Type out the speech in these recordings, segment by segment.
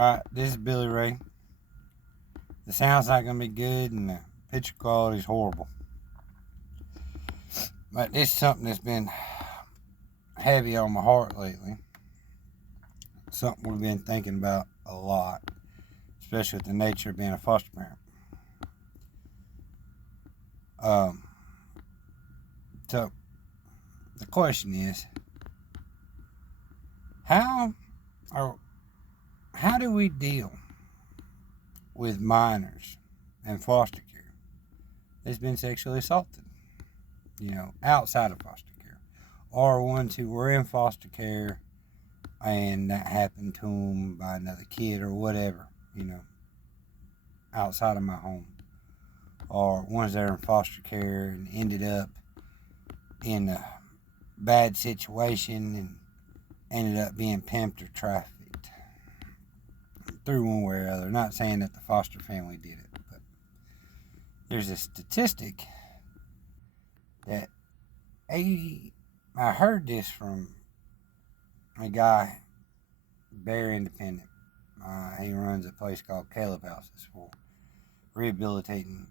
Alright, this is Billy Ray. The sound's not going to be good and the picture quality is horrible. But it's something that's been heavy on my heart lately. Something we've been thinking about a lot, especially with the nature of being a foster parent. So, the question is, how do we deal with minors in foster care that's been sexually assaulted, outside of foster care, or ones who were in foster care and that happened to them by another kid or whatever, outside of my home, or ones that are in foster care and ended up in a bad situation and ended up being pimped or trafficked through one way or other. Not saying that the foster family did it, but there's a statistic that I heard this from a guy, very independent. He runs a place called Caleb Houses for rehabilitating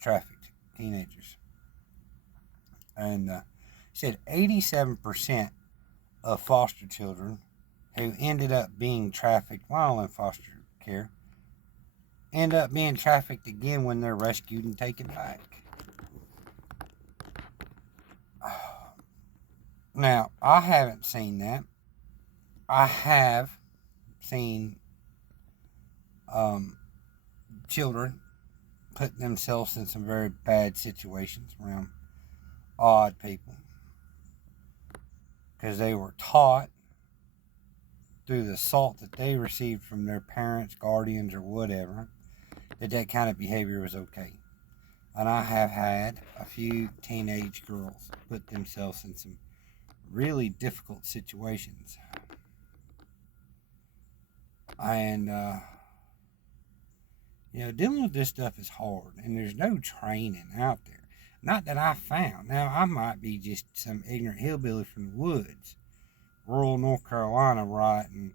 trafficked teenagers. And he said 87% of foster children who ended up being trafficked while in foster care end up being trafficked again when they're rescued and taken back. Now, I haven't seen that. I have seen children put themselves in some very bad situations around odd people because they were taught through the assault that they received from their parents, guardians, or whatever, that kind of behavior was okay. And I have had a few teenage girls put themselves in some really difficult situations. And, dealing with this stuff is hard, and there's no training out there. Not that I found. Now, I might be just some ignorant hillbilly from the woods, rural North Carolina, right? And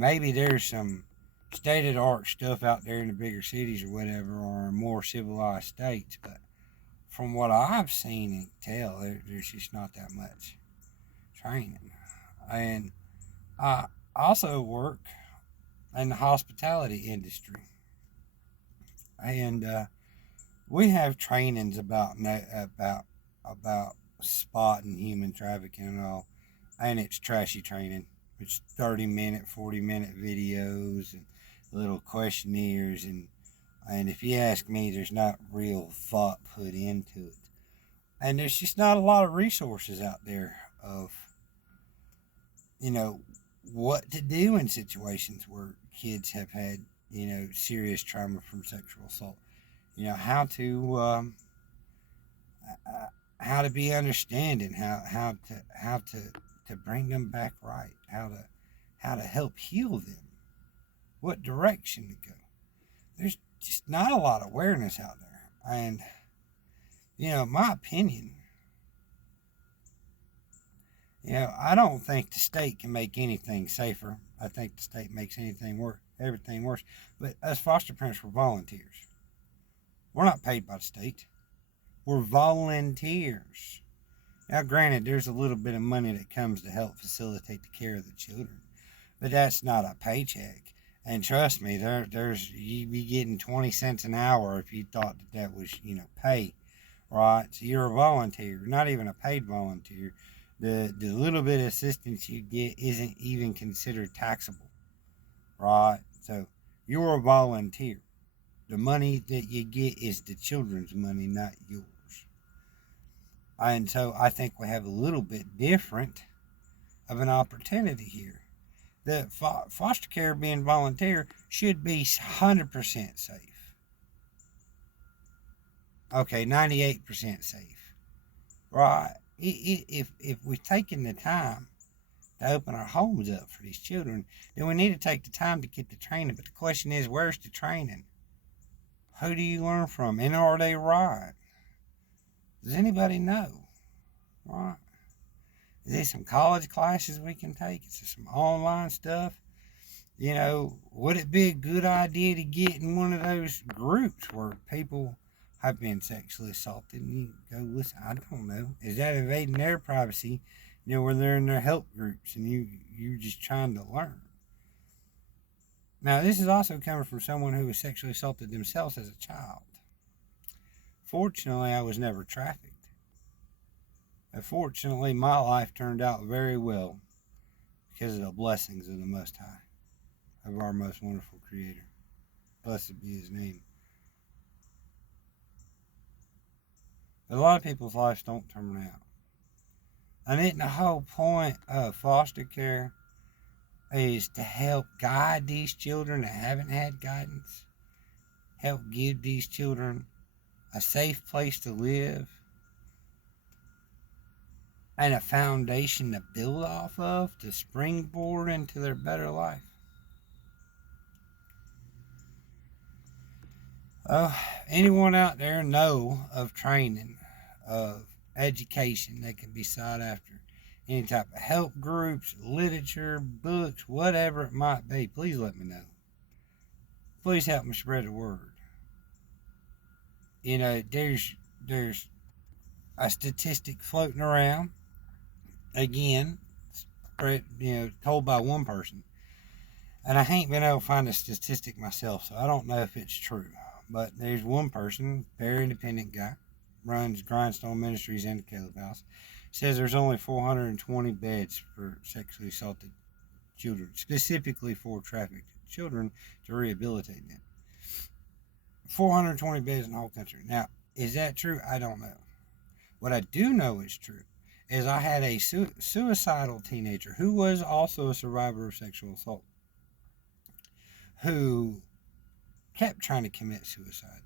maybe there's some state-of-the-art stuff out there in the bigger cities or whatever, or more civilized states. But from what I've seen and tell, there's just not that much training. And I also work in the hospitality industry. And we have trainings about spotting human trafficking and all, and it's trashy training. It's 30-minute, 40-minute videos and little questionnaires, and if you ask me, there's not real thought put into it, and there's just not a lot of resources out there of what to do in situations where kids have had serious trauma from sexual assault. How to be understanding, how to bring them back right, how to help heal them, what direction to go. There's just not a lot of awareness out there, and my opinion, I don't think the state can make anything safer. I think the state makes everything worse. But as foster parents, we're volunteers. We're not paid by the state. We're volunteers. Now, granted, there's a little bit of money that comes to help facilitate the care of the children, but that's not a paycheck. And trust me, you'd be getting 20 cents an hour if you thought that was, pay, right? So you're a volunteer, not even a paid volunteer. The little bit of assistance you get isn't even considered taxable, right? So you're a volunteer. The money that you get is the children's money, not yours. And so I think we have a little bit different of an opportunity here. The foster care being volunteer should be 100% safe. Okay, 98% safe. Right? If we've taken the time to open our homes up for these children, then we need to take the time to get the training. But the question is, where's the training? Who do you learn from? And are they right? Does anybody know? Right? Is there some college classes we can take? Is there some online stuff? You know, would it be a good idea to get in one of those groups where people have been sexually assaulted and you go, listen, I don't know. Is that invading their privacy? You know, where they're in their help groups and you're just trying to learn. Now, this is also coming from someone who was sexually assaulted themselves as a child. Fortunately, I was never trafficked. Fortunately, my life turned out very well because of the blessings of the Most High, of our most wonderful Creator. Blessed be His name. But a lot of people's lives don't turn out. And isn't the whole point of foster care is to help guide these children that haven't had guidance, help give these children a safe place to live, and a foundation to build off of to springboard into their better life. Anyone out there know of training, of education that can be sought after? Any type of help groups, literature, books, whatever it might be, please let me know. Please help me spread the word. You know, there's a statistic floating around, again, spread, told by one person. And I ain't been able to find a statistic myself, so I don't know if it's true. But there's one person, very independent guy, runs Grindstone Ministries in the Caleb House, says there's only 420 beds for sexually assaulted children, specifically for trafficked children, to rehabilitate them. 420 beds in the whole country. Now, is that true? I don't know. What I do know is true is I had a suicidal teenager who was also a survivor of sexual assault, who kept trying to commit suicide.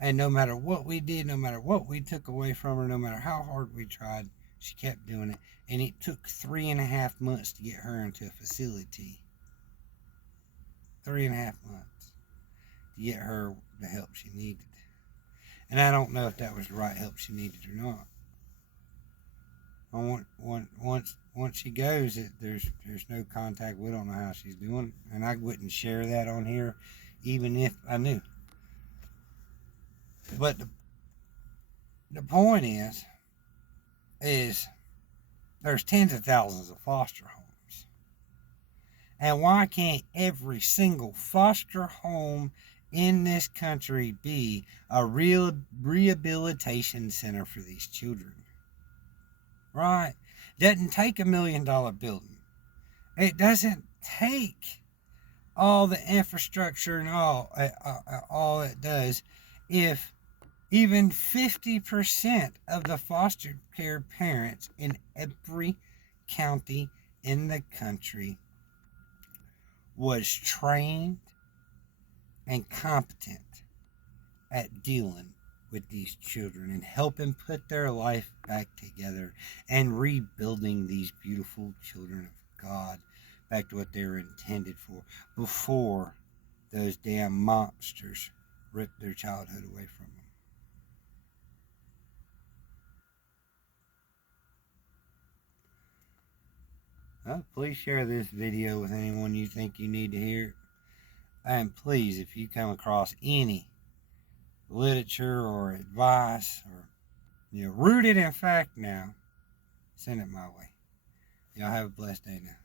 And no matter what we did, no matter what we took away from her, no matter how hard we tried, she kept doing it. And it took 3.5 months to get her into a facility. 3.5 months to get her the help she needed. And I don't know if that was the right help she needed or not. Once she goes, there's no contact. We don't know how she's doing, and I wouldn't share that on here, even if I knew. But the point is there's tens of thousands of foster homes, and why can't every single foster home in this country be a real rehabilitation center for these children? Right? Doesn't take $1 million building. It doesn't take all the infrastructure and all it does. If even 50% of the foster care parents in every county in the country was trained and competent at dealing with these children and helping put their life back together and rebuilding these beautiful children of God back to what they were intended for before those damn monsters ripped their childhood away from them. Well, please share this video with anyone you think you need to hear it. And please, if you come across any literature or advice or rooted in fact now, send it my way. Y'all have a blessed day now.